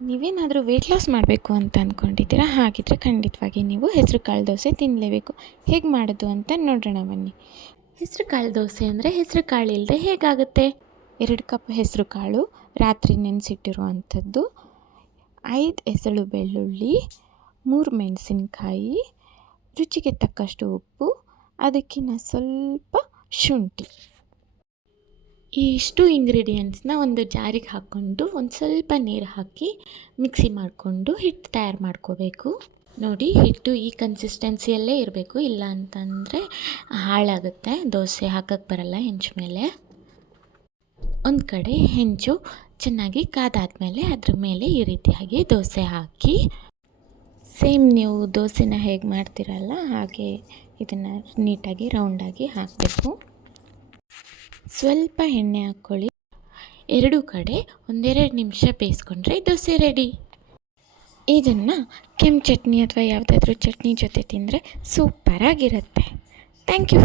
ನೀವೇನಾದರೂ weight loss ಮಾಡಬೇಕು ಅಂತ ಅಂದ್ಕೊಂಡಿದ್ದೀರಾ? ಹಾಗಿದ್ರೆ ಖಂಡಿತವಾಗಿ ನೀವು ಹೆಸರು ಕಾಳು ದೋಸೆ ತಿನ್ನಲೇಬೇಕು. ಹೇಗೆ ಮಾಡೋದು ಅಂತ ನೋಡೋಣ ಬನ್ನಿ. ಹೆಸರು ಕಾಳು ದೋಸೆ ಅಂದರೆ ಹೆಸರು ಕಾಳು ಇಲ್ಲದೆ ಹೇಗಾಗುತ್ತೆ? 2 ಕಪ್ ಹೆಸರು ಕಾಳು ರಾತ್ರಿ ನೆನೆಸಿಟ್ಟಿರುವಂಥದ್ದು, 5 ಎಸಳು ಬೆಳ್ಳುಳ್ಳಿ, 3 ಮೆಣಸಿನ್ಕಾಯಿ, ರುಚಿಗೆ ತಕ್ಕಷ್ಟು ಉಪ್ಪು, ಅದಕ್ಕಿಂತ ಸ್ವಲ್ಪ ಶುಂಠಿ. ಇಷ್ಟು ಇಂಗ್ರೀಡಿಯೆಂಟ್ಸ್ನ ಒಂದು ಜಾರಿಗೆ ಹಾಕ್ಕೊಂಡು ಒಂದು ಸ್ವಲ್ಪ ನೀರು ಹಾಕಿ ಮಿಕ್ಸಿ ಮಾಡಿಕೊಂಡು ಹಿಟ್ಟು ತಯಾರು ಮಾಡ್ಕೋಬೇಕು. ನೋಡಿ, ಹಿಟ್ಟು ಈ ಕನ್ಸಿಸ್ಟೆನ್ಸಿಯಲ್ಲೇ ಇರಬೇಕು, ಇಲ್ಲ ಅಂತಂದರೆ ಹಾಳಾಗುತ್ತೆ, ದೋಸೆ ಹಾಕಕ್ಕೆ ಬರಲ್ಲ ಹೆಂಚು ಮೇಲೆ. ಒಂದು ಕಡೆ ಹೆಂಚು ಚೆನ್ನಾಗಿ ಕಾದಾದಮೇಲೆ ಅದ್ರ ಮೇಲೆ ಈ ರೀತಿಯಾಗಿ ದೋಸೆ ಹಾಕಿ, ಸೇಮ್ ನೀವು ದೋಸೆನ ಹೇಗೆ ಮಾಡ್ತೀರಲ್ಲ ಹಾಗೆ ಇದನ್ನು ನೀಟಾಗಿ ರೌಂಡಾಗಿ ಹಾಕಬೇಕು. ಸ್ವಲ್ಪ ಎಣ್ಣೆ ಹಾಕ್ಕೊಳ್ಳಿ. 2 ಕಡೆ 1-2 ನಿಮಿಷ ಬೇಯಿಸ್ಕೊಂಡ್ರೆ ದೋಸೆ ರೆಡಿ. ಇದನ್ನು ಕೆಂಪು ಚಟ್ನಿ ಅಥವಾ ಯಾವುದಾದ್ರೂ ಚಟ್ನಿ ಜೊತೆ ತಿಂದರೆ ಸೂಪರಾಗಿರುತ್ತೆ. Thank you.